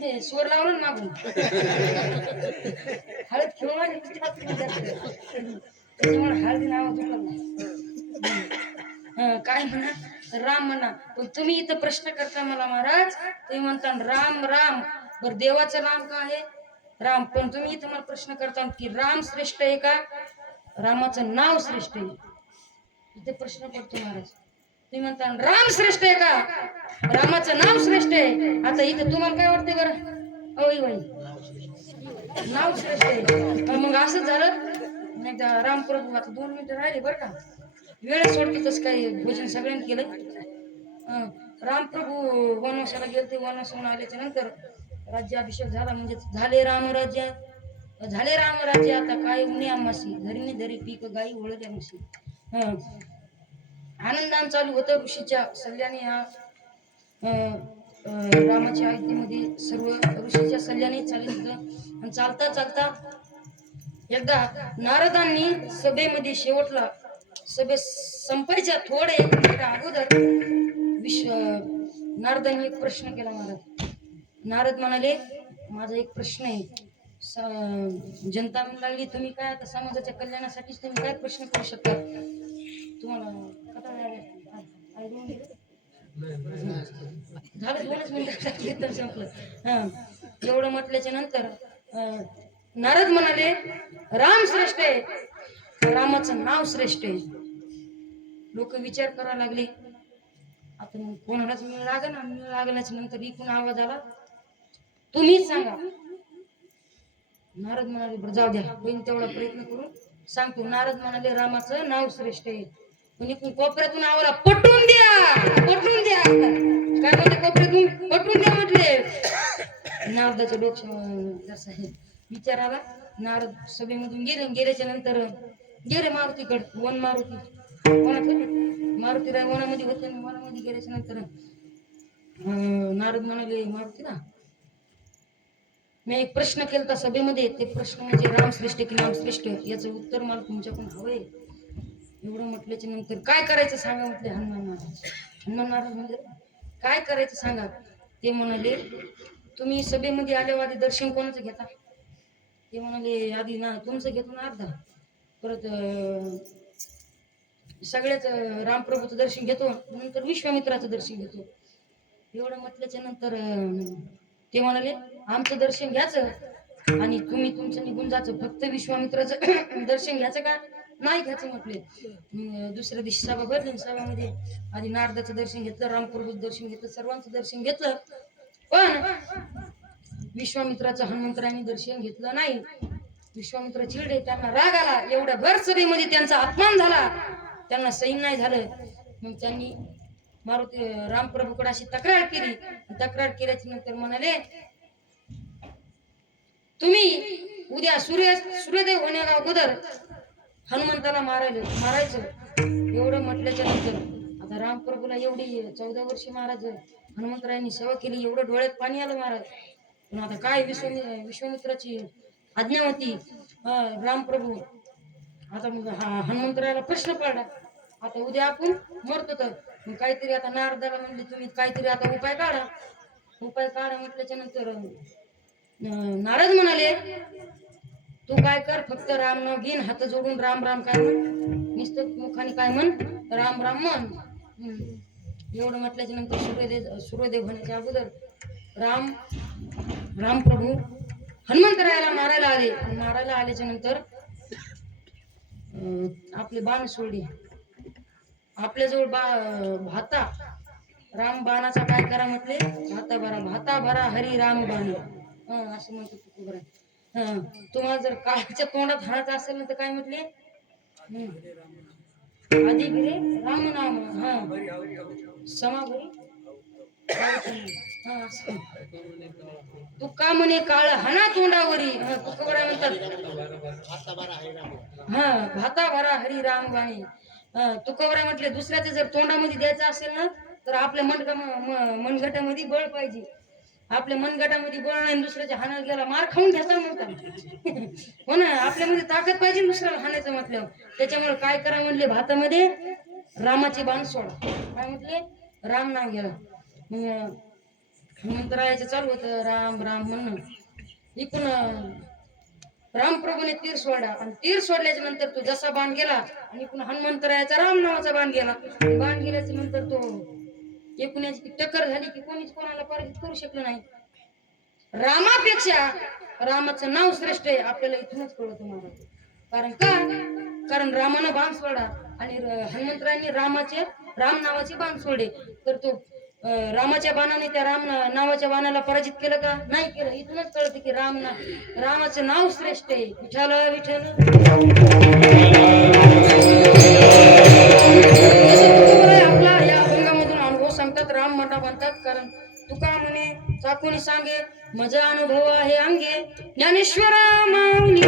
हे स्वर लावलं ना मागून हळद खेळून आली की त्यात मजा येते. त्याच्यामुळे हळदी नाव तुटलं नाही काय म्हणा राम म्हणा पण तुम्ही इथं प्रश्न करता मला महाराज तुम्ही म्हणता राम राम बर देवाचं नाम काय आहे राम पण तुम्ही इथं मला प्रश्न करता की राम श्रेष्ठ आहे का रामाचं नाव श्रेष्ठ आहे इथे प्रश्न पडतो महाराज तुम्ही म्हणता राम श्रेष्ठ आहे का रामाचं नाव श्रेष्ठ आहे आता इथं तुम्हाला काय वाटतंय बरं अवई बाई नाव श्रेष्ठ आहे मग असंच झालं एकदा रामप्रभू आता 2 मिनिटं राहिले बरं का वेळ सोडतो तसं काही भोजन सगळ्यांनी केलं रामप्रभू वनवासाला गेले ते वनवासून आल्याच्या नंतर राज्याभिषेक झाला म्हणजे झाले रामराज्य आता काय उन्हे आम्हाशी धरीने धरी पीक गाई वळल्या म्हशी आनंदान चालू होतं ऋषीच्या सल्ल्याने या रामाच्या आयतीमध्ये सर्व ऋषीच्या सल्ल्याने चालत होतं आणि चालता चालता एकदा नारदांनी सभेमध्ये शेवटला सभे संपायच्या थोडे अगोदर नारदांनी एक प्रश्न केला नारद म्हणाले माझा एक प्रश्न आहे जनता म्हणू लागली तुम्ही काय आता समाजाच्या कल्याणासाठीच तुम्ही काय प्रश्न करू शकता तुम्हाला झालं 2 मिनिटं संपलं एवढं म्हटल्याच्या नंतर नारद म्हणाले राम श्रेष्ठ आहे रामाचं नाव श्रेष्ठ आहे लोक विचार करायला लागले आता मग कोणालाच मिळ लागल्याच्या नंतर इकून आवाज आला तुम्हीच सांगा नारद म्हणाले बरं जाऊ द्या होईन तेवढा प्रयत्न करून सांगतो नारद म्हणाले रामाचं नाव श्रेष्ठ आहे पण इकून कोपऱ्यातून आवाला पटवून द्या काय म्हणते कोपऱ्यातून पटवून द्या म्हटले नारदाच्या डोक्यात विचाराला नारद सभेमधून गेल्याच्या नंतर गेले मारुतीकडे वन मारुती वनात मारुतीराय वनामध्ये होते आणि वनामध्ये गेल्याच्या नंतर नारद म्हणाले मारुतीला मी एक प्रश्न केलता सभेमध्ये ते प्रश्न म्हणजे राम श्रेष्ठ की नाम श्रेष्ठ याचं उत्तर मला तुमच्याकडून हवंय एवढं म्हटल्याच्या नंतर काय करायचं सांगा म्हटले हनुमान महाराज म्हणजे काय करायचं सांगा ते म्हणाले तुम्ही सभेमध्ये आल्यावर आधी दर्शन कोणाचं घेता ते म्हणाले आधी ना तुमचं घेतो ना अर्धा परत सगळ्याच रामप्रभूचं दर्शन घेतो नंतर विश्वामित्राचं दर्शन घेतो एवढं म्हटल्याच्या नंतर ते म्हणाले आमचं दर्शन घ्यायचं आणि तुम्ही तुमचं निघून जायचं फक्त विश्वामित्राचं दर्शन घ्यायचं का नाही घ्यायचं म्हटले दुसऱ्या दिवशी सभा भरली सभामध्ये आधी नारदाचं दर्शन घेतलं रामप्रभूचं दर्शन घेतलं सर्वांचं दर्शन घेतलं पण विश्वामित्राचं हनुमंतरायांनी दर्शन घेतलं नाही विश्वामित्र चिडले त्यांना राग आला एवढ्या भर सभेमध्ये त्यांचा अपमान झाला त्यांना सैन नाही झालं मग त्यांनी मारुती रामप्रभूकडे अशी तक्रार केल्याच्या नंतर म्हणाले तुम्ही उद्या सूर्योदय होण्याला अगोदर हनुमंताला मारायचं एवढं म्हटल्याच्या नंतर आता रामप्रभूला एवढी 14 वर्षे महाराज हनुमंतरायांनी सेवा केली एवढं डोळ्यात पाणी आलं महाराज पण आता काय विश्वामित्राची आज्ञा होती रामप्रभू आता मग हनुमंतरायाला प्रश्न पडला आता उद्या आपण मरतो तर मग काहीतरी आता नारदाला म्हणले तुम्ही काहीतरी आता उपाय काढा म्हटल्याच्या नंतर नारद म्हणाले तू काय कर फक्त राम नाव घेऊन हात जोडून राम राम काय म्हण नुसतं मुखाने काय म्हण राम राम म्हण एवढं म्हटल्याच्या नंतर सूर्योदय होण्याच्या अगोदर राम प्रभू हनुमंतरायाला मारायला आल्याच्या नंतर आपले बाण सोडले आपल्याजवळ भाता राम बाणाचा काय करा म्हटले भाता भरा हरी राम बाण असं म्हणतो तुकोबरा तुम्हाला जर काळाच्या तोंडात हाणायचं असेल ना तर काय म्हटले आधी गिरे राम नाम समाभरी तू का म्हणे काळ हाना तोंडावरी तुकोबरा म्हणतात भाता भरा हरी राम बाणी तुकोबरा म्हटले दुसऱ्याचे जर तोंडामध्ये द्यायचं असेल ना तर आपल्या मनगटामध्ये बळ पाहिजे आपल्या मनगटामध्ये बळ नाही दुसऱ्याच्या हाणाला गेला मार खाऊन घ्यायचा म्हणतात हो ना आपल्यामध्ये ताकद पाहिजे दुसऱ्याला हाणायचं म्हटल्यावर त्याच्यामुळे काय करा म्हणले भातामध्ये रामाचे बाण सोडा काय म्हटले राम नाव गेला मग हनुमंतरायाचं चालू होतं राम राम म्हणणं इकून रामप्रभूने तीर सोडला आणि तीर सोडल्याच्या नंतर तो जसा बाण गेला आणि इकून हनुमंतरायाचा राम नावाचा बाण गेल्याच्या नंतर तो एकूणाची टक्कर झाली की कोणीच कोणाला पराजित करू शकलं नाही रामापेक्षा रामाचं नाव श्रेष्ठ आहे आपल्याला इथूनच कळतं महाराज कारण रामानं बाण सोडा आणि हनुमंतरायांनी राम नावाचे बाण सोडले तर तो रामाच्या बाणाने त्या राम नावाच्या बाणाला पराजित केलं का नाही केलं इथूनच कळतं की रामाचं नाव श्रेष्ठ आहे विठ्ठल आपला या अभंगामधून अनुभव सांगतात राम म्हणता म्हणतात कारण तुका म्हणे चाकोनी सांगे माझा अनुभव आहे अंगे ज्ञानेश्वर माऊली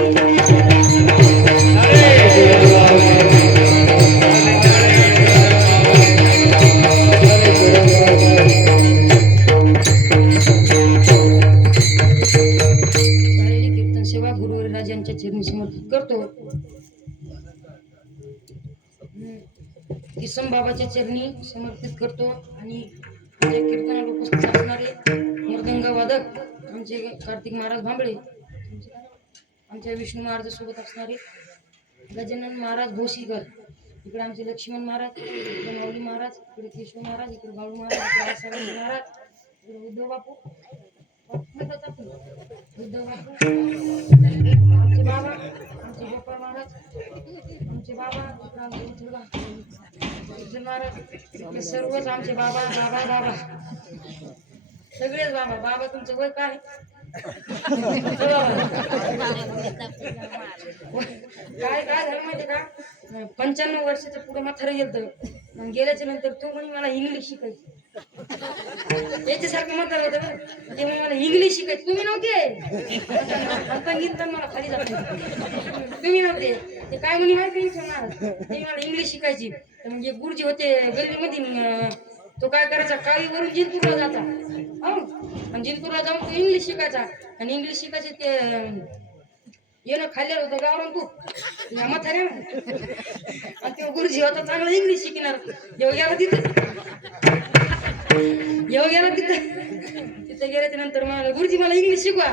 यांच्या चरणी समर्पित करतो किसन बाबाच्या चरणी समर्पित करतो आणि कीर्तनाला उपस्थित असणारे मृदंग वादक आमचे कार्तिक महाराज भांबळे आमच्या विष्णू महाराज सोबत असणारे गजानन महाराज भोसीकर इकडे आमचे लक्ष्मण महाराज इकडे माऊली महाराज इकडे केशव महाराज इकडे बाळू महाराज इकडे महाराज इकडे उद्धव बापू आमचे बाबा आमचे गोपाळ महाराज आमचे बाबा महाराज सर्वच आमचे बाबा बाबा बाबा सगळेच बाबा तुमचं वय काय काय झालं माहिती का 95 वर्षाच्या पुढे म्हातारं गेलं गेल्याच्या नंतर तू म्हणे मला इंग्लिश शिकायची याच्यासारखं म्हणतात होतं ते मला इंग्लिश शिकायचं तुम्ही नव्हते आता गीत मला खाली जाते तुम्ही नव्हते ते काय म्हणे माहिती महाराज ते मला इंग्लिश शिकायची तर म्हणजे गुरुजी होते गल्लीमध्ये तो काय करायचा काळीवरून जिंतूरला जाता हो आणि जिंतूरला जाऊन तो इंग्लिश शिकायचा आणि इंग्लिश शिकायचे ते येणं खाल्लेलं होतं गावरून तू म्हाताऱ्या आणि तो गुरुजी होता चांगला इंग्लिश शिकणार येऊ गेला तिथे गेल्याच्या नंतर मला गुरुजी मला इंग्लिश शिकवा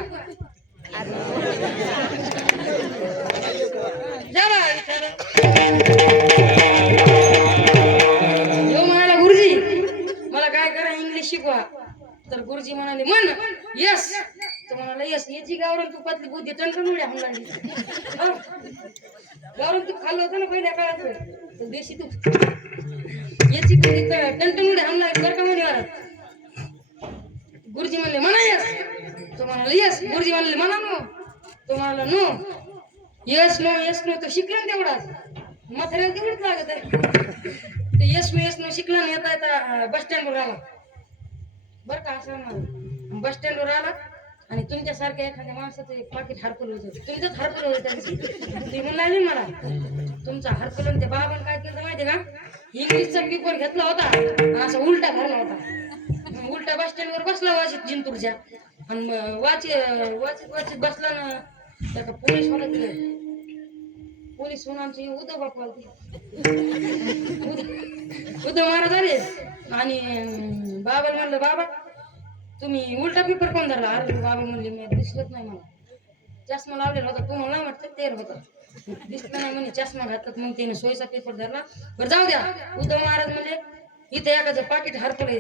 येऊ म्हणाला गुरुजी मला काय करा इंग्लिश शिकवा तर गुरुजी म्हणाले म्हण यस तर म्हणाला यस याची गावरून तुपातली बुद्धी टणटण उड्या म्हणून लागली गावरून तूप खाल्लं होतं ना पहिल्या काळात तर देशी तूप याची बुद्धी टणटण उड्या म्हणून लागली बरं का म्हणे गुरुजी म्हणले म्हणा यस तो म्हणाला यस गुरुजी म्हणले म्हणा नो तो म्हणाला नो यस नो तो शिकला ना तेवढाच म्हाताऱ्याला तेवढंच लागत आहे ते यस नो शिकला ना येता येता बस स्टँडवर आला बरं का असं बस स्टँडवर आला आणि तुमच्यासारख्या एखाद्या माणसाचं एक पाकिट हरपलं होतं तुमचंच हरपलं होतं त्यांचं तुम्ही म्हणून लागले मला तुमचा हरपलं त्या बाबाने काय केलं माहिती का इंग्लिशचा पेपर घेतला होता असा उलटा भरला होता उलटा बस स्टँडवर बसला वाचित जिंतूरच्या आणि वाचित बसला ना त्या पोलीस मला दिले पोलीस म्हणून आमची उद्धव बापू उद्धव महाराज आले आणि बाबाला म्हणलं बाबा तुम्ही उलटा पेपर कोण धरला अरे बाबा म्हणले मी दिसलंच नाही मला चष्मा लावलेला होता तुम्हाला नाही वाटतं तेर होता दिसलं नाही म्हणे चष्मा घातला मग त्याने सोयीचा पेपर धरला बरं जाऊ द्या उद्धव महाराज म्हणजे इथे एखादं पाकिट हरपलंय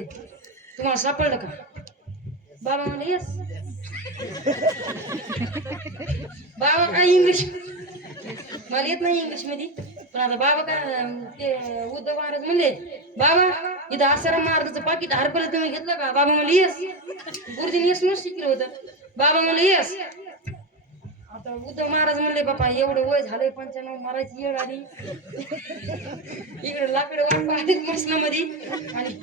तुम्हाला सापडलं का बाबा म्हणले यस बाबा काय इंग्लिश मला येत नाही इंग्लिश मध्ये पण आता बाबा काय ते उद्धव महाराज म्हणले बाबा इथं आसाराम महाराजाचं पाकिट हरपलं तुम्ही घेतलं का बाबा म्हणले येस गुरुजीने येस नच शिकलं होतं बाबा म्हणले येस आता उद्धव महाराज म्हणले बापा एवढं वय झालंय 95 मारायची येळ आली इकडे लाकडं वाट पाहते मसनामध्ये आणि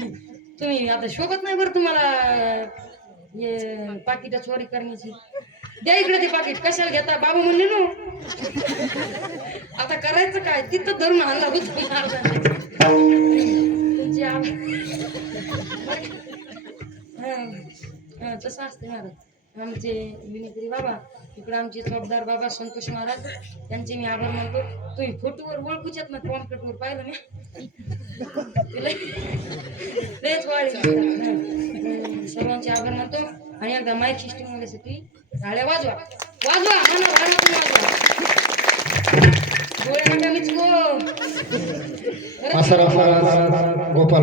तुम्ही आता शोभत नाही बरं तुम्हाला पाकिट चोरी करण्याची द्या इकडे ते पाकिट कशाला घेता बाबा म्हणले नो आता करायचं काय तिथं धरून आणला होत तसं असते महाराज आमचे विनेत्री बाबा इकडे आमचे चौकदार बाबा संतोष महाराज त्यांचे मी आभार मानतो तुम्ही फोटोवर ओळखूच्यात ना कॉम्प्युटरवर पाहिलं मी तेच सर्वांचे आभार मानतो आणि एकदा माईक सिस्टीम मध्ये टाळ्या वाजवा वाजवा म्हणा वाजवा डोळे नका मिचको गोपाल